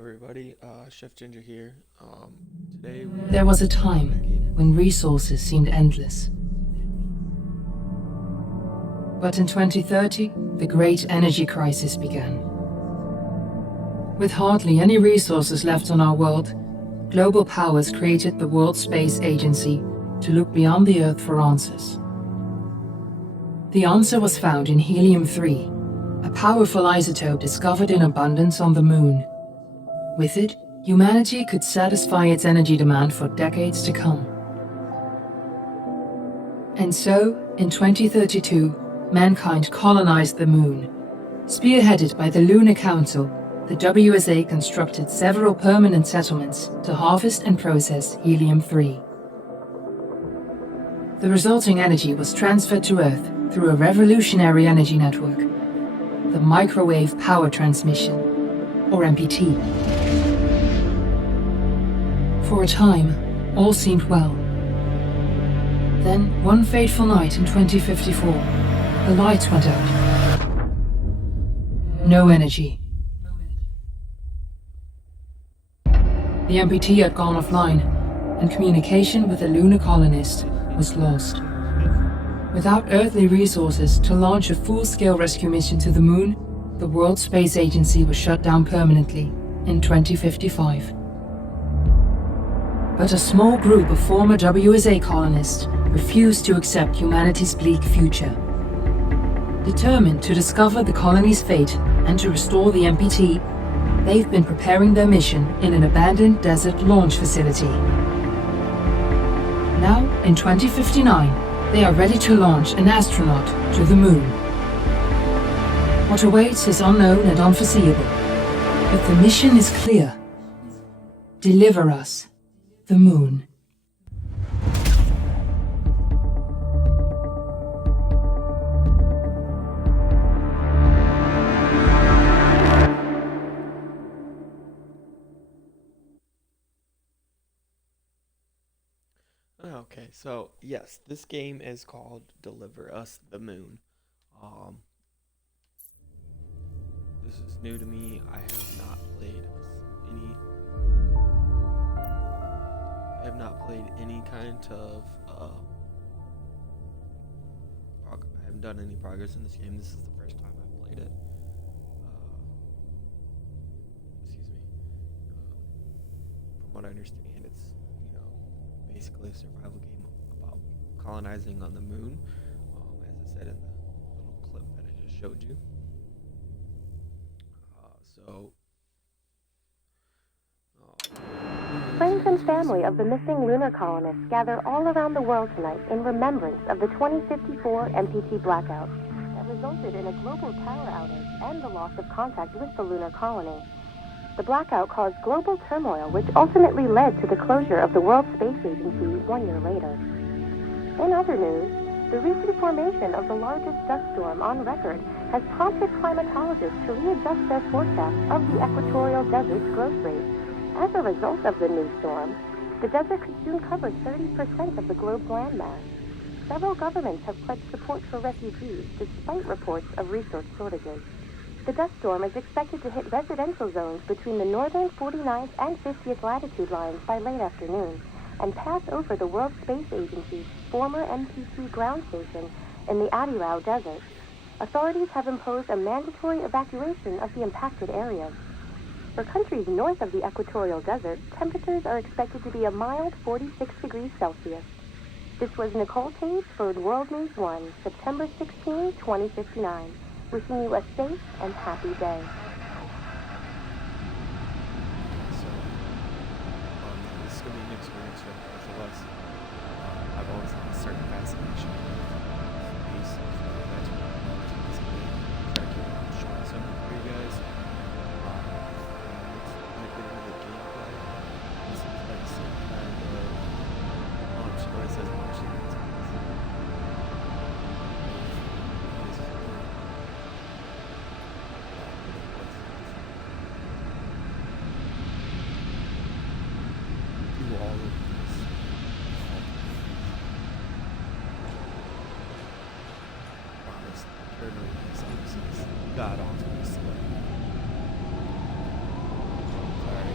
everybody, Chef Ginger here. Today There was a time when resources seemed endless. But in 2030, the great energy crisis began. With hardly any resources left on our world, global powers created the World Space Agency to look beyond the Earth for answers. The answer was found in helium-3, a powerful isotope discovered in abundance on the Moon. With it, humanity could satisfy its energy demand for decades to come. And so, in 2032, mankind colonized the Moon. Spearheaded by the Lunar Council, the WSA constructed several permanent settlements to harvest and process helium-3. The resulting energy was transferred to Earth through a revolutionary energy network, the Microwave Power Transmission, or MPT. For a time, all seemed well. Then, one fateful night in 2054, the lights went out. No energy. The MPT had gone offline, and communication with the lunar colonist was lost. Without earthly resources to launch a full-scale rescue mission to the Moon, the World Space Agency was shut down permanently in 2055. But a small group of former WSA colonists refused to accept humanity's bleak future. Determined to discover the colony's fate and to restore the MPT, they've been preparing their mission in an abandoned desert launch facility. Now, in 2059, they are ready to launch an astronaut to the Moon. What awaits is unknown and unforeseeable, but the mission is clear. Deliver us the Moon. Okay, so yes, this game is called Deliver Us the Moon. This is new to me. I have not played any kind of I haven't done any progress in this game. This is the first time I've played it. Excuse me. From what I understand, it's basically a survival game about colonizing on the Moon, as I said in the little clip that I just showed you. Friends and family of the missing lunar colonists gather all around the world tonight in remembrance of the 2054 MPT blackout that resulted in a global power outage and the loss of contact with the lunar colony. The blackout caused global turmoil, which ultimately led to the closure of the World Space Agency 1 year later. In other news, the recent formation of the largest dust storm on record has prompted climatologists to readjust their forecast of the equatorial desert's growth rate. As a result of the new storm, the desert could soon cover 30% of the globe's landmass. Several governments have pledged support for refugees despite reports of resource shortages. The dust storm is expected to hit residential zones between the northern 49th and 50th latitude lines by late afternoon and pass over the World Space Agency's former MPT ground station in the Adirau Desert. Authorities have imposed a mandatory evacuation of the impacted areas. For countries north of the equatorial desert, temperatures are expected to be a mild 46 degrees Celsius. This was Nicole Tage for World News 1, September 16, 2059. Wishing you a safe and happy day. So, this is going to be an experience for both of us. I've always had a certain fascination with space, so that's what I'm going to this game. Try to keep it short and simple for you guys. It's like the gameplay. This is like some kind of launch, what it says launch sequence. All of this. Honest, God awful. Sorry.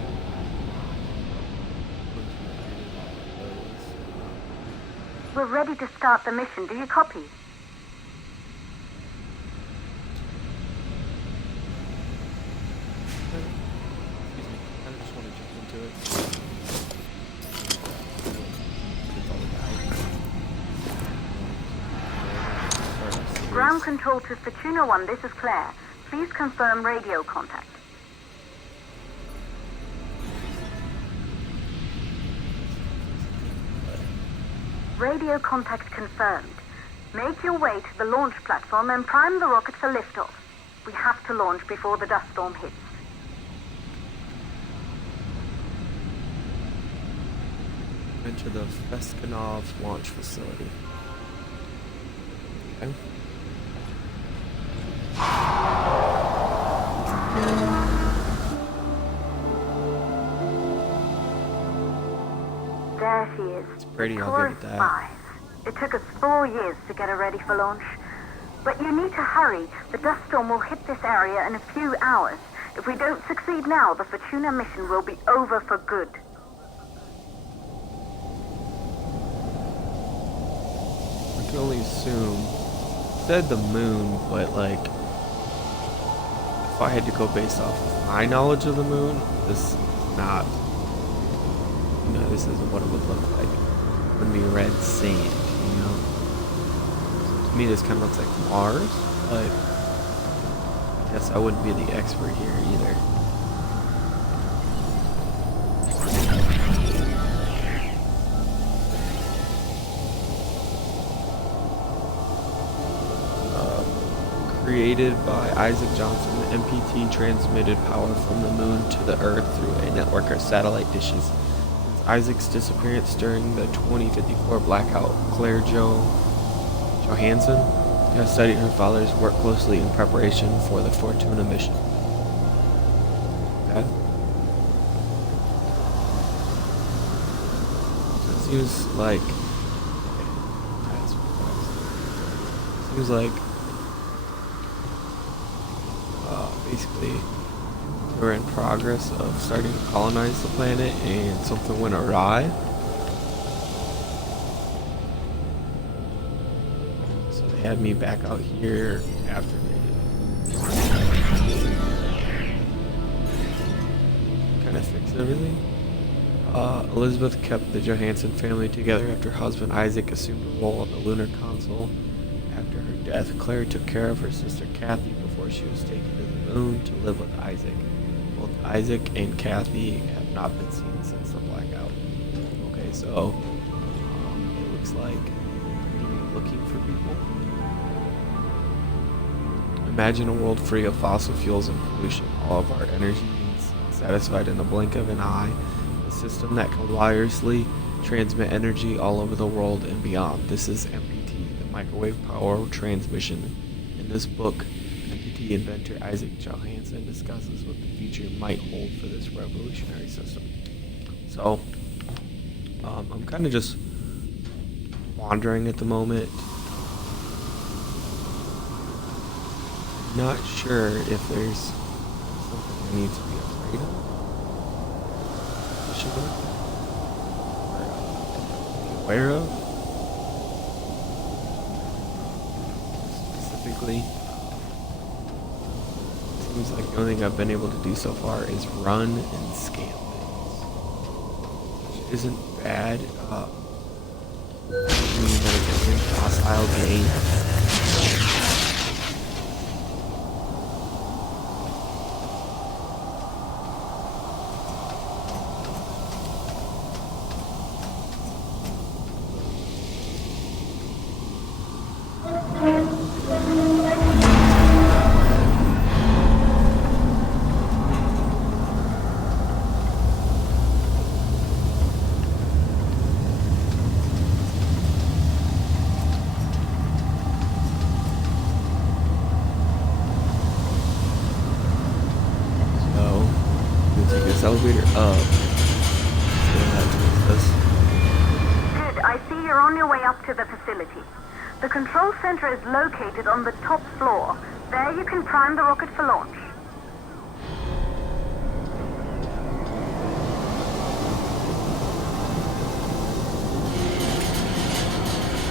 We're ready to start the mission. Do you copy? Excuse me. I just want to jump into it. Ground control to Fortuna 1, this is Claire. Please confirm radio contact. Radio contact confirmed. Make your way to the launch platform and prime the rocket for liftoff. We have to launch before the dust storm hits. Enter the Feskanov launch facility. Okay. There she is. It's pretty, I'll give it that. Spies. It took us 4 years to get her ready for launch. But you need to hurry. The dust storm will hit this area in a few hours. If we don't succeed now, the Fortuna mission will be over for good. I can only assume. Said the moon, but like, if I had to go based off of my knowledge of the moon, this is not. You know, this isn't what it would look like. It wouldn't be red sand, you know. So to me, this kind of looks like Mars, but I guess I wouldn't be the expert here either. Created by Isaac Johnson, the MPT transmitted power from the moon to the Earth through a network of satellite dishes. Since Isaac's disappearance during the 2054 blackout, Claire Johansson has studied her father's work closely in preparation for the Fortuna mission. Okay. So it seems like basically we're in progress of starting to colonize the planet and something went awry. So they had me back out here after they kind of fixed everything. Elizabeth kept the Johansson family together after her husband Isaac assumed a role on the lunar console. After her death, Claire took care of her sister Kathy before she was taken to the moon to live with Isaac. Both Isaac and Kathy have not been seen since the blackout. Okay, so it looks like you're looking for people. Imagine a world free of fossil fuels and pollution. All of our energy needs satisfied in the blink of an eye. A system that can wirelessly transmit energy all over the world and beyond. This is MPT, the microwave power transmission. In this book, MPT inventor Isaac Johansson discusses what the future might hold for this revolutionary system. So, I'm kind of just wandering at the moment. Not sure if there's something I need to be afraid of. Or be aware of. Specifically, seems like the only thing I've been able to do so far is run and scan things, which isn't bad. Meaning that it's a very hostile game. Elevator up. Good, I see you're on your way up to the facility. The control center is located on the top floor. There you can prime the rocket for launch.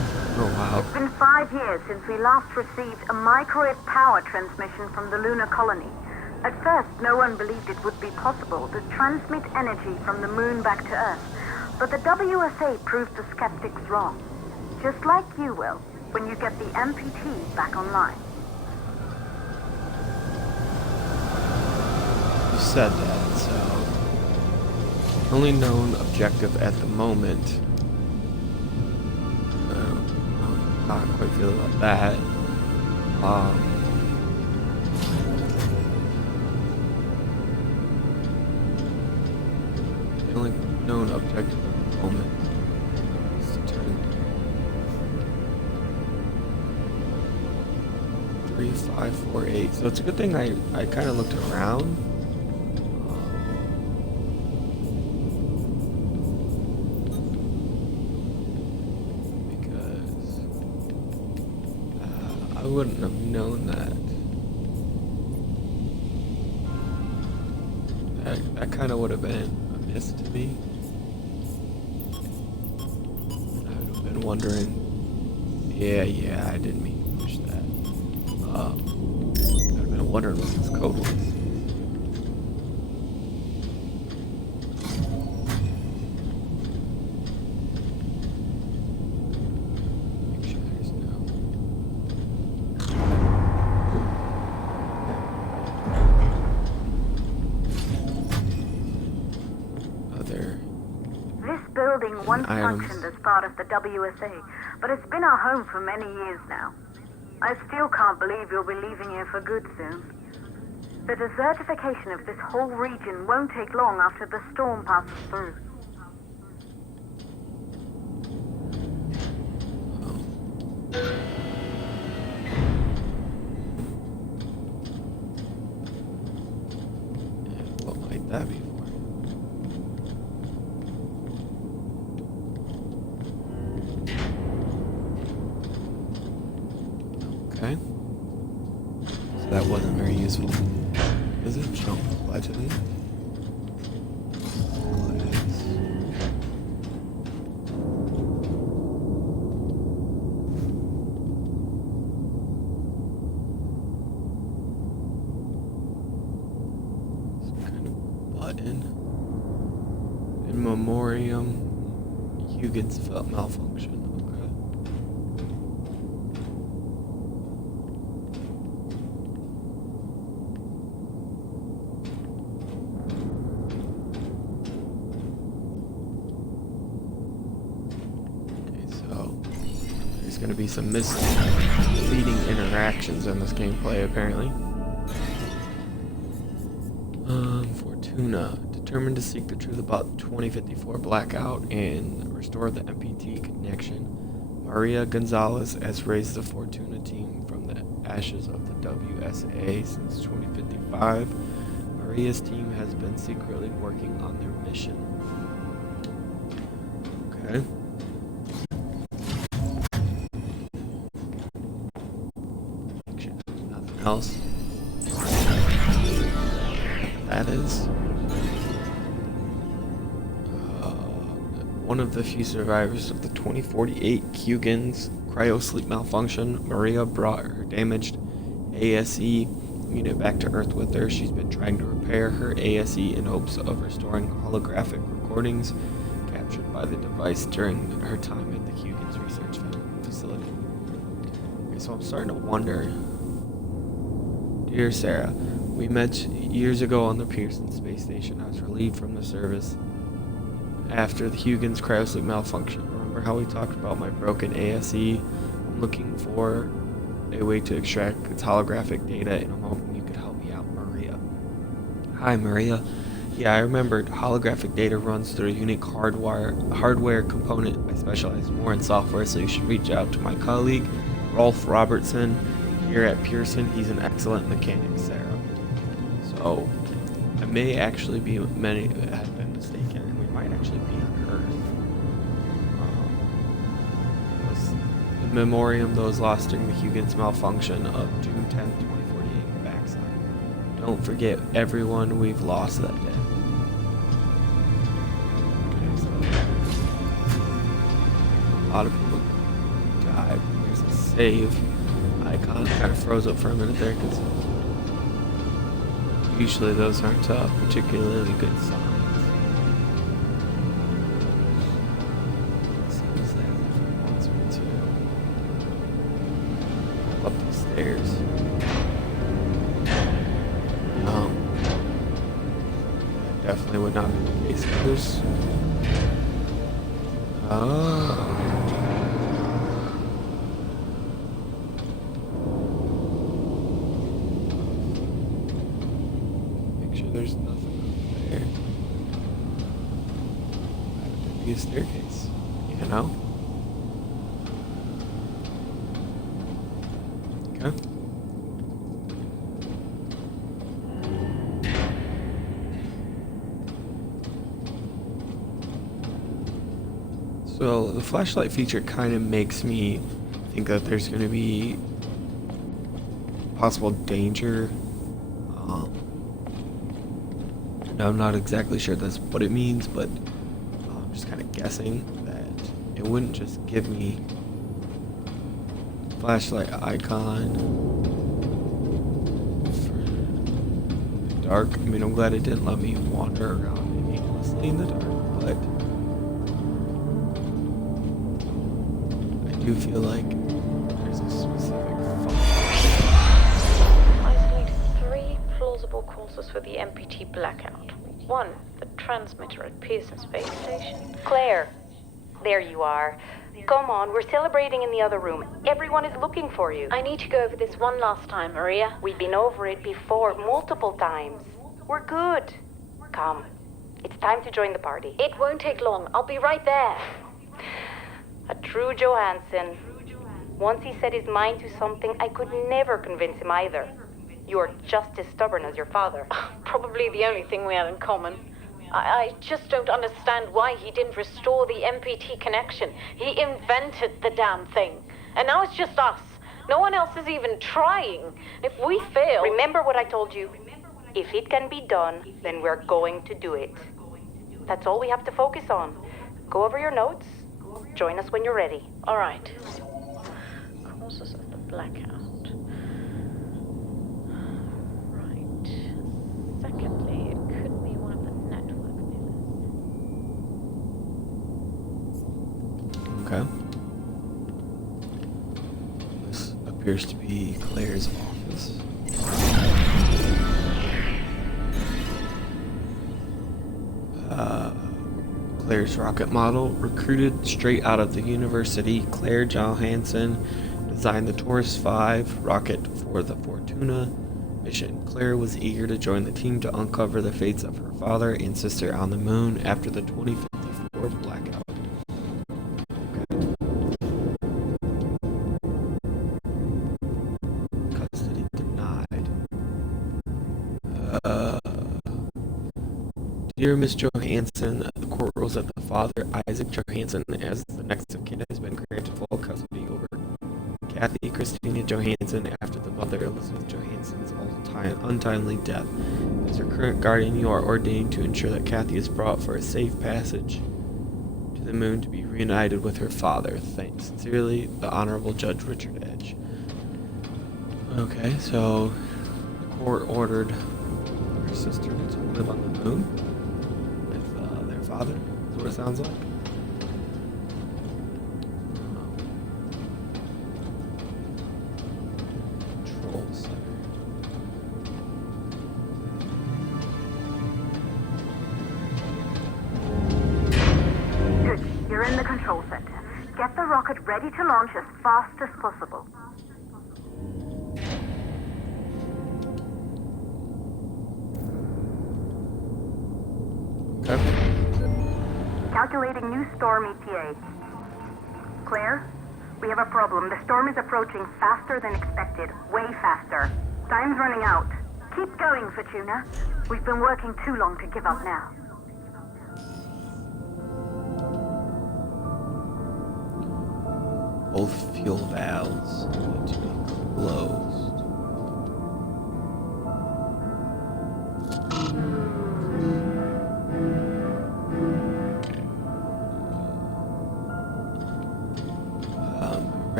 5 years since we last received a microwave power transmission from the lunar colony. At first, no one believed it would be possible to transmit energy from the moon back to Earth, but the WSA proved the skeptics wrong. Just like you will, when you get the MPT back online. You said that, so... Only known objective at the moment. Not quite feeling about that. The only known objective at the moment is to turn 3548. So it's a good thing I kind of looked around. I wouldn't have known that. That kind of would have been a miss to me. I would have been wondering. Yeah, I didn't mean to push that. I'd have been wondering what this code was. Once functioned as part of the WSA, but it's been our home for many years now. I still can't believe you'll be leaving here for good soon. The desertification of this whole region won't take long after the storm passes through. What might that be? Okay. So that wasn't very useful. Is it? Jump allegedly. Some kind of button. In memoriam. Huygens malfunction. Going to be some misleading interactions in this gameplay, apparently. Fortuna. Determined to seek the truth about the 2054 blackout and restore the MPT connection. Maria Gonzalez has raised the Fortuna team from the ashes of the WSA since 2055. Maria's team has been secretly working on their mission. Okay. Else. That is one of the few survivors of the 2048 Huygens cryosleep malfunction. Maria brought her damaged ASE unit back to Earth with her. She's been trying to repair her ASE in hopes of restoring holographic recordings captured by the device during her time at the Huygens research facility. Okay, so I'm starting to wonder. Dear Sarah, we met years ago on the Pearson space station. I was relieved from the service after the Huygens cryosleep malfunction. Remember how we talked about my broken ASE? I'm looking for a way to extract its holographic data, and I'm hoping you could help me out, Maria. Hi, Maria. Yeah, I remembered. Holographic data runs through a unique hardware component. I specialize more in software, so you should reach out to my colleague, Rolf Robertson. Here at Pearson, he's an excellent mechanic, Sarah. So, I may actually be have been mistaken, and we might actually be on Earth. In memoriam, those lost during the Huygens malfunction of June 10th, 2048, backside. Don't forget everyone we've lost that day. Okay, so a lot of people died. There's a save icon kind of froze up for a minute there because usually those aren't particularly good signs. Seems that if he wants me to up the stairs. That definitely would not be the case. There's make sure there's nothing up there. That'd be a staircase, you know? Okay. So the flashlight feature kind of makes me think that there's going to be possible danger. And I'm not exactly sure that's what it means, but I'm just kind of guessing that it wouldn't just give me flashlight icon for the dark. I mean, I'm glad it didn't let me wander around aimlessly in the dark, but I do feel like there's a specific Isolate 3 plausible causes for the MPT blackout. 1, the transmitter at Pearson Space Station. Claire, there you are. Come on, we're celebrating in the other room. Everyone is looking for you. I need to go over this one last time, Maria. We've been over it before, multiple times. We're good. Come, it's time to join the party. It won't take long. I'll be right there. A true Johansson. Once he set his mind to something, I could never convince him either. You are just as stubborn as your father. Probably the only thing we have in common. I just don't understand why he didn't restore the MPT connection. He invented the damn thing. And now it's just us. No one else is even trying. If we fail... Remember what I told you. If it can be done, then we're going to do it. That's all we have to focus on. Go over your notes. Join us when you're ready. All right. Causes of the blackout. Right. Secondly, it could be one of the network pillars. Okay. This appears to be Claire's office. Claire's rocket model, recruited straight out of the university, Claire Johansson designed the Taurus 5 rocket for the Fortuna mission. Claire was eager to join the team to uncover the fates of her father and sister on the moon after the 2054 blackout. Custody denied. Dear Miss Johansson, the court rules that the father, Isaac Johansson, as the next of kin, has been granted full custody over Kathy Christina Johansson after the mother, Elizabeth Johansson's untimely death. As her current guardian, you are ordained to ensure that Kathy is brought for a safe passage to the moon to be reunited with her father. Thanks. Sincerely, the Honorable Judge Richard Edge. Okay, so the court ordered her sister to live on the moon with their father. That's what it sounds like. Control center. Good. You're in the control center. Get the rocket ready to launch as fast as possible. Okay. Calculating new storm ETA. Claire, we have a problem. The storm is approaching faster than expected. Way faster. Time's running out. Keep going, Fortuna. We've been working too long to give up now. Both fuel valves need to be closed.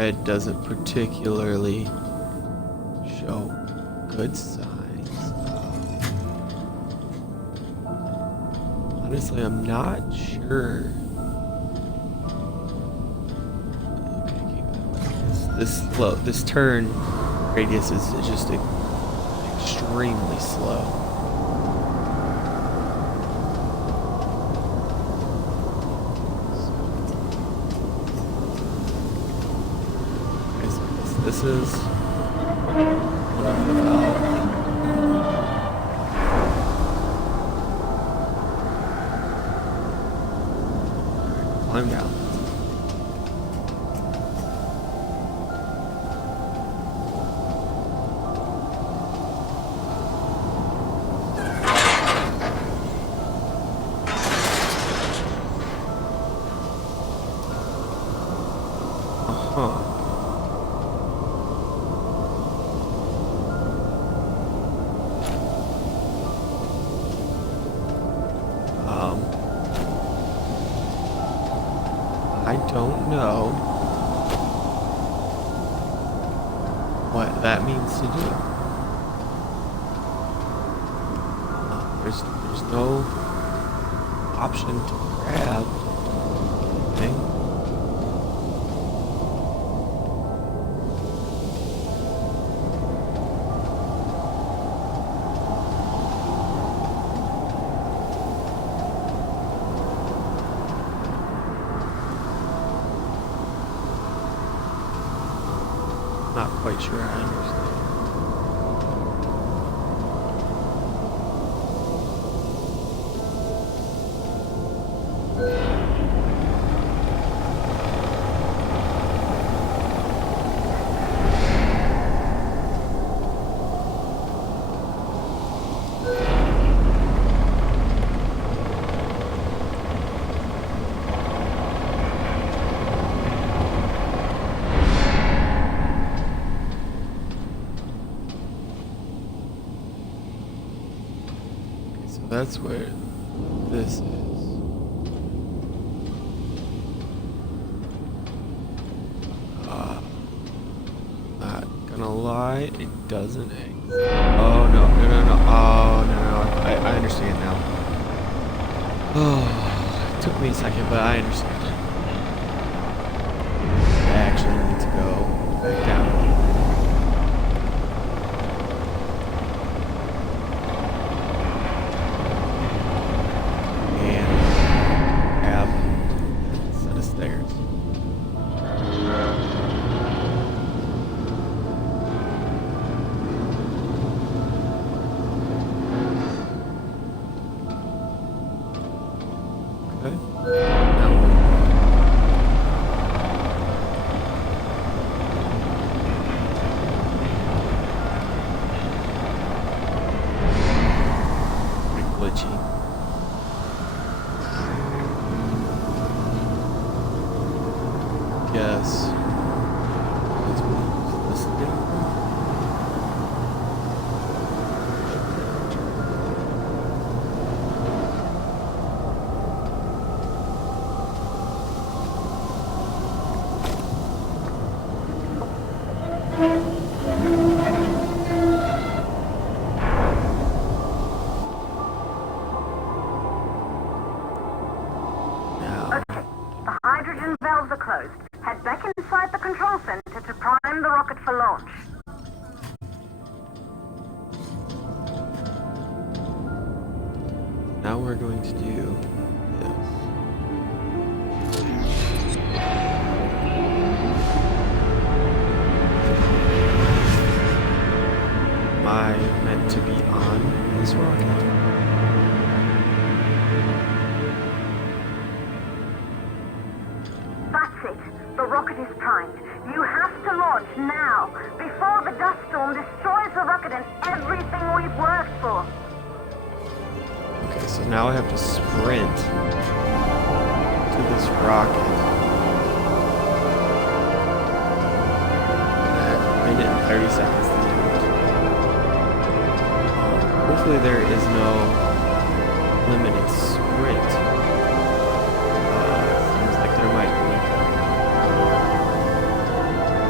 red doesn't particularly show good signs. Honestly, I'm not sure. Okay, keep that way. This turn radius is just extremely slow. Okay, so this is one of the valves. Climb down. I don't know what that means to do. There's no option to grab anything. Not quite sure I understand. That's where this is. Not gonna lie, it doesn't exist. Oh no. Oh no. I understand now. Oh, it took me a second, but I understand. I actually need to go back down. Yes. Let's move this down. Okay, the hydrogen valves are closed. Head back inside the control center to prime the rocket for launch. Now we're going to do this. Am I meant to be on this rocket? That's it. The rocket is primed. You have to launch now, before the dust storm destroys the rocket and everything we've worked for. Okay, so now I have to sprint to this rocket. I have a minute and 30 seconds to do it. Hopefully there is no limited sprint. Seems like there might be.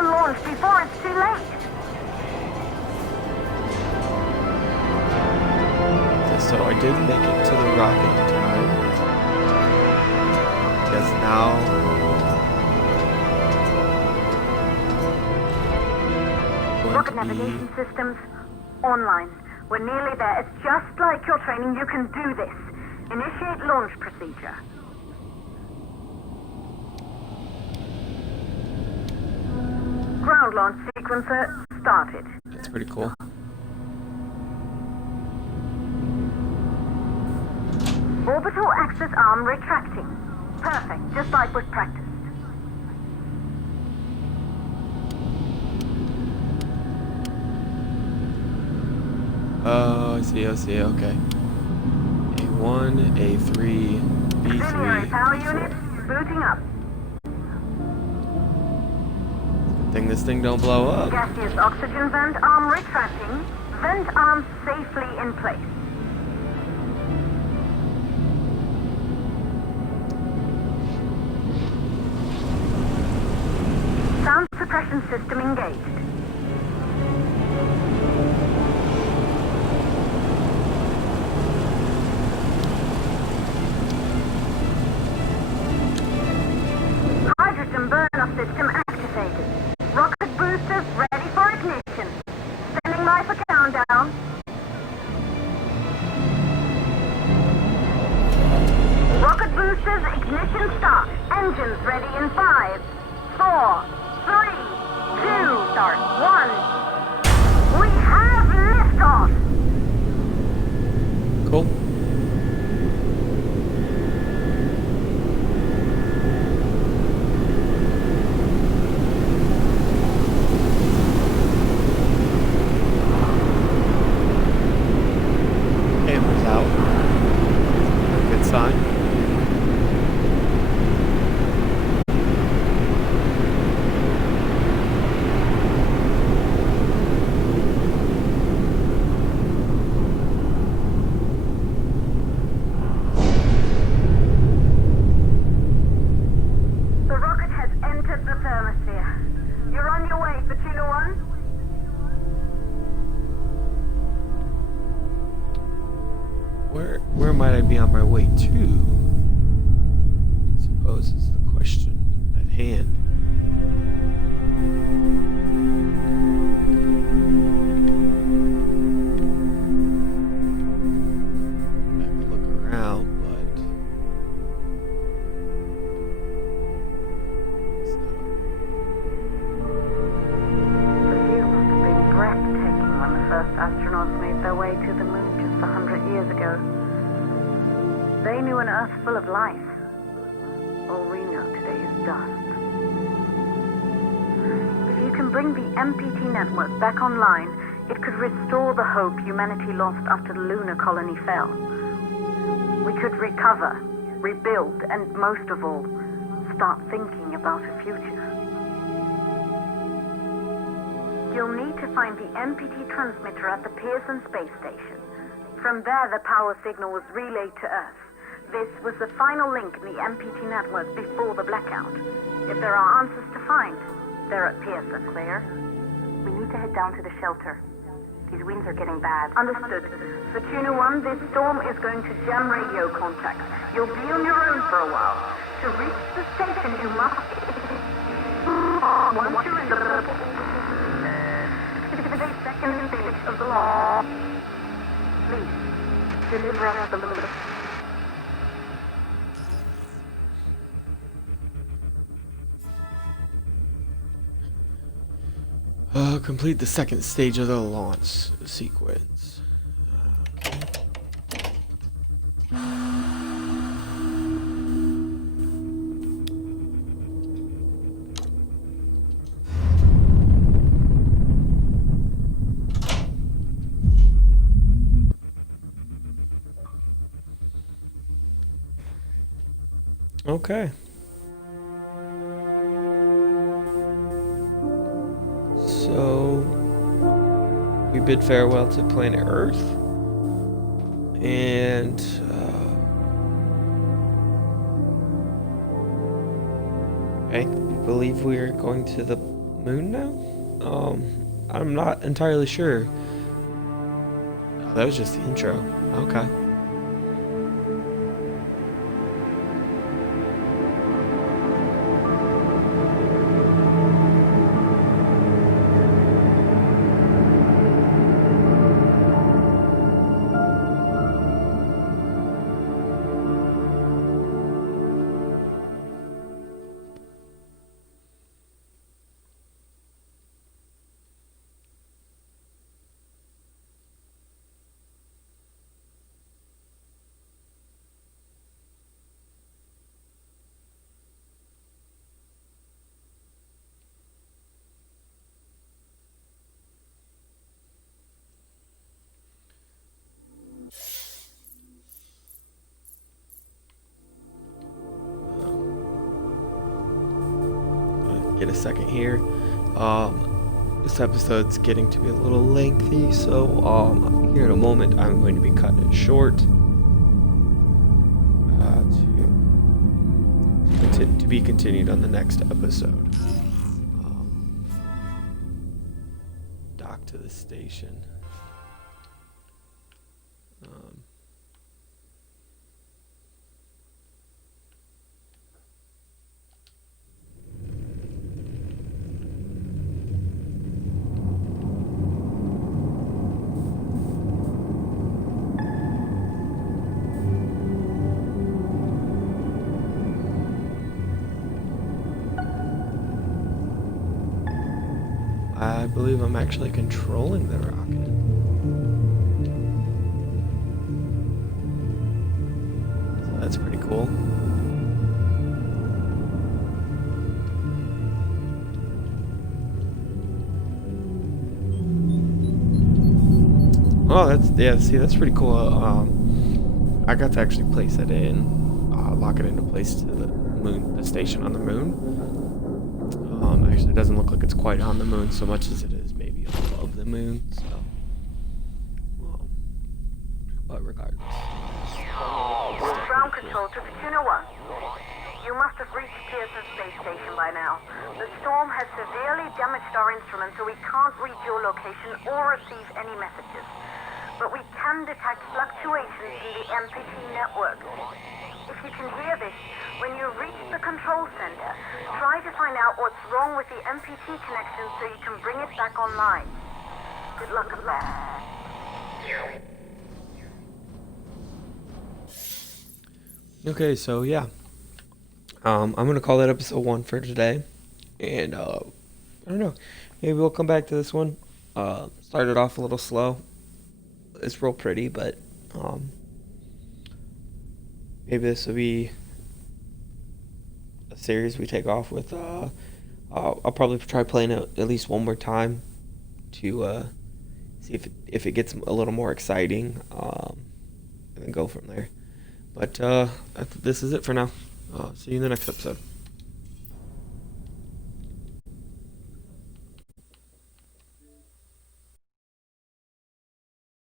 to launch before it's too late. So I did make it to the rocket in time. Because now Rocket navigation systems online. We're nearly there. It's just like your training. You can do this. Initiate launch procedure. Ground launch sequencer started. That's pretty cool. Orbital axis arm retracting. Perfect, just like was practiced. Oh, I see, okay. A1, A3, B3. Auxiliary power B4. unit booting up. This thing don't blow up. Gaseous oxygen vent arm retracting. Vent arm safely in place. Sound suppression system engaged. Hydrogen burner system activated. Rocket boosters ready for ignition. Standing by for countdown. Rocket boosters ignition start. Engines ready in 5, 4, 3, 2, start 1. We have liftoff. Cool. Camera's out. Good sign. The rocket has entered the thermosphere. You're on your way, Fortuna 1. Where might I be on my way to? I suppose is the question at hand. I could look around, but it's not The view must have been breathtaking when the first astronauts made their way to the moon just 100 years ago. They knew an Earth full of life. All we know today is dust. If you can bring the MPT network back online, it could restore the hope humanity lost after the lunar colony fell. We could recover, rebuild, and most of all, start thinking about a future. You'll need to find the MPT transmitter at the Pearson space station. From there, the power signal was relayed to Earth. This was the final link in the MPT network before the blackout. If there are answers to find, they're at Pearson. Claire, we need to head down to the shelter. These winds are getting bad. Understood. Fortuna 1, this storm is going to jam radio contacts. You'll be on your own for a while. To reach the station, you must... Once you're in the purple... The second stage of the law. Please, deliver us the moon. Complete the second stage of the launch sequence. Okay. So we bid farewell to planet Earth, and I believe we are going to the moon now? I'm not entirely sure. Oh, that was just the intro. Okay. Get a second here. This episode's getting to be a little lengthy, so here in a moment I'm going to be cutting it short to be continued on the next episode. Dock to the station. I believe I'm actually controlling the rocket. So that's pretty cool. Oh, that's pretty cool. I got to actually place it in, lock it into place to the moon, the station on the moon. Actually, it doesn't look like it's quite on the moon so much as it is maybe above the moon. So, but regardless. Ground control to Fortuna 1. You must have reached Pearson Space Station by now. The storm has severely damaged our instruments, so we can't reach your location or receive any messages. But we can detect fluctuations in the MPT network. If you can hear this, when you reach the control center, try to find out what's wrong with the MPT connection so you can bring it back online. Good luck at that. Okay, so yeah. I'm going to call that episode 1 for today. And, I don't know. Maybe we'll come back to this one. Started off a little slow. It's real pretty, but, maybe this will be a series we take off with. I'll probably try playing it at least one more time to see if it gets a little more exciting, and then go from there. But this is it for now. See you in the next episode.